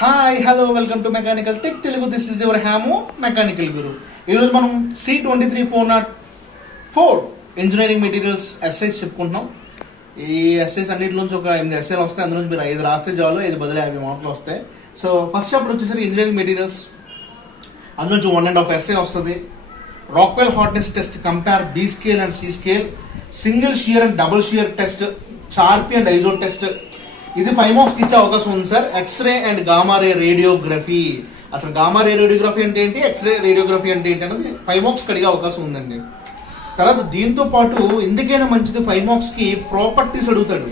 Hi hello welcome to mechanical tech Telugu. This is your హ్యాము mechanical guru. ఈరోజు మనం C23404 engineering materials SIs చెప్పుకుంటున్నాం. ఈ ఎస్ఐస్ అన్నింటిలోంచి ఒక 8 ఎస్ఐలు వస్తాయి. అందులోంచి మీరు 5 రాస్తే చాలు, 5 బదులు 50 మార్కులు వస్తాయి. సో ఫస్ట్ చాప్టర్ వచ్చేసరికి ఇంజనీరింగ్ మెటీరియల్స్, అందులోంచి 1.5 ఎస్ఐ వస్తుంది. Rockwell hardness test, compare B scale and C scale, single shear and double shear test, Charpy and Izod test. ఇది 5 మార్క్స్ ఇచ్చే అవకాశం ఉంది sir. X ray and gamma ray radiography. అసలు gamma ray radiography అంటే ఏంటి, x ray radiography అంటే ఏంటి అనేది 5 మార్క్స్ అడిగే అవకాశం ఉందండి. తర్వాత దీంతో పాటు ఎందుకైనా మంచిది 5 మార్క్స్ కి ప్రాపర్టీస్ అడుగుతాడు.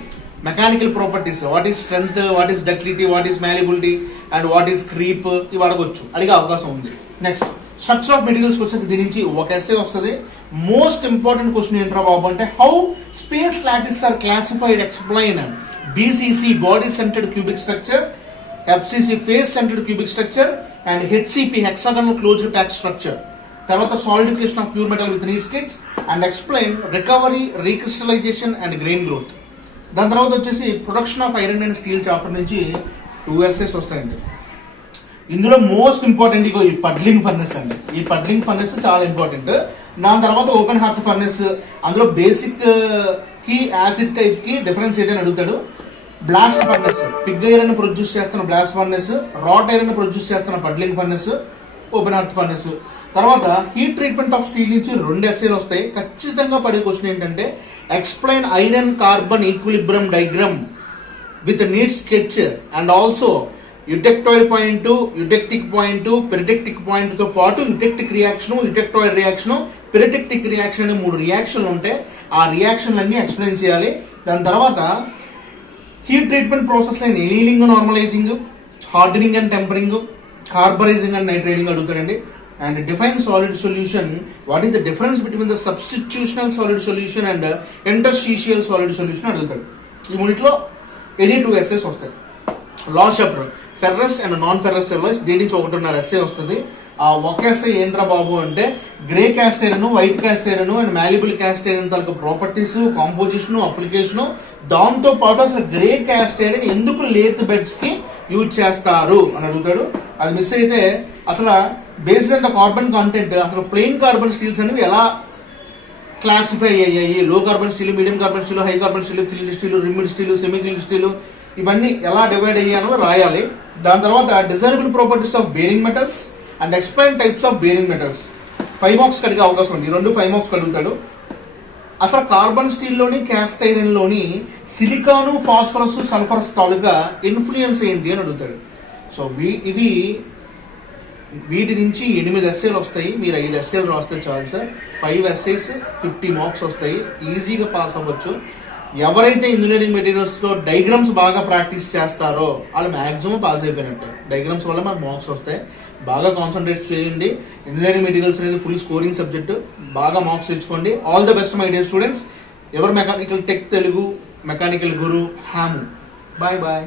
Mechanical properties, what is strength, what is ductility, what is మ్యాలిబిలిటీ and what is creep, ఇవి అడగొచ్చు, అడిగే అవకాశం ఉంది. నెక్స్ట్ స్ట్రక్చర్ ఆఫ్ మెటీరియల్స్ వచ్చేసి దీని నుంచి ఒక ఎస్సే వస్తుంది. మోస్ట్ ఇంపార్టెంట్ క్వశ్చన్ ఏంట్రా బాబు అంటే, how space lattice are classified, explain. BCC body centred cubic structure, FCC face centred cubic structure and HCP hexagonal closed pack structure. తర్వాత solidification of pure metal with neat sketch and explain recovery, recrystallisation and grain growth. దాని తర్వాత వచ్చేసి production of iron and steel chapter నుంచి 2 essays వస్తాయండి. ఇందులో most important ఈ puddling furnace అండి. ఈ పడ్లింగ్ ఫర్నెస్ చాలా ఇంపార్టెంట్. దాని తర్వాత ఓపెన్ హార్ట్ ఫర్నెస్, అందులో బేసిక్ కి యాసిడ్ టైప్ కి డిఫరెన్స్ ఏంటని అడుగుతాడు. Blast furnace, pig iron produce చేస్తున్న blast furnace, wrought iron produce చేస్తున్న puddling furnace, open hearth furnace. తర్వాత హీట్ ట్రీట్మెంట్ ఆఫ్ స్టీల్ నుంచి 2 ఎస్సేలు వస్తాయి. ఖచ్చితంగా పడే క్వశ్చన్ ఏంటంటే, explain iron carbon equilibrium diagram with neat sketch and also eutectoid point, eutectic point, peritectic point తో పాటు eutectic reaction, eutectoid reaction, peritectic reaction అనే 3 రియాక్షన్లు ఉంటాయి. ఆ రియాక్షన్లన్నీ ఎక్స్ప్లెయిన్ చేయాలి. దాని తర్వాత heat treatment process like annealing, normalising, hardening and tempering, carburising and nitriding అడుగుతాడండి. And define solid solution, what is the difference between the substitutional solid solution and interstitial solid solution అడుగుతాడు. ఈ మూడిట్లో ఎనీ 2 ఎస్సేస్ వస్తాయి. Last chapter ferrous and non ferrous alloys, దీని నుంచి 1.5 essay వస్తుంది. ఆ ఒక ఎస్సే ఏంట్రా బాబు అంటే, grey cast iron, white cast iron and malleable cast iron తాలూకు ప్రాపర్టీస్, కాంపోజిషన్, అప్లికేషన్. దాంతో పాటు అసలు గ్రే క్యాస్ట్ ఐరన్ ఎందుకు లేత్ బెడ్స్ కి యూజ్ చేస్తారు అని అడుగుతాడు. అది మిస్ అయితే అసలు based on the carbon content, అసలు ప్లెయిన్ కార్బన్ స్టీల్స్ అనేవి ఎలా క్లాసిఫై అయ్యాయి, low carbon steel, medium carbon steel, high carbon steel, killed steel, rimmed steel, semi killed steel, ఇవన్నీ ఎలా డివైడ్ అయ్యానో రాయాలి. దాని తర్వాత desirable properties of bearing metals and explain types of bearing metals. 5 marks అడిగే అవకాశం ఉంది. 2 5 మార్క్స్ అడుగుతాడు. అసలు కార్బన్ స్టీల్లోని, క్యాస్ట్ ఐరన్లోని సిలికాను, ఫాస్ఫరస్, సల్ఫరస్ తాలూకా ఇన్ఫ్లుయెన్స్ ఏంటి అని అడుగుతాడు. సో వీటి నుంచి 8 ఎస్సేలు వస్తాయి. మీరు 5 ఎస్సేలు రాస్తే చాలు సార్. 5 ఎస్సేస్ 50 మార్క్స్ వస్తాయి. ఈజీగా పాస్ అవ్వచ్చు. ఎవరైతే ఇంజనీరింగ్ మెటీరియల్స్లో డయాగ్రామ్స్ బాగా ప్రాక్టీస్ చేస్తారో వాళ్ళు మ్యాక్సిమం పాస్ అయిపోయినట్టు. డయాగ్రామ్స్ వల్ల మనకు మార్క్స్ వస్తాయి. బాగా కాన్సన్ట్రేట్ చేయండి. ఇంజనీరింగ్ మెటీరియల్స్ అనేది ఫుల్ స్కోరింగ్ సబ్జెక్ట్. బాగా మార్క్స్ తెచ్చుకోండి. All the best my dear students. ఎవరు mechanical tech Telugu, mechanical guru హ్యాము. Bye bye.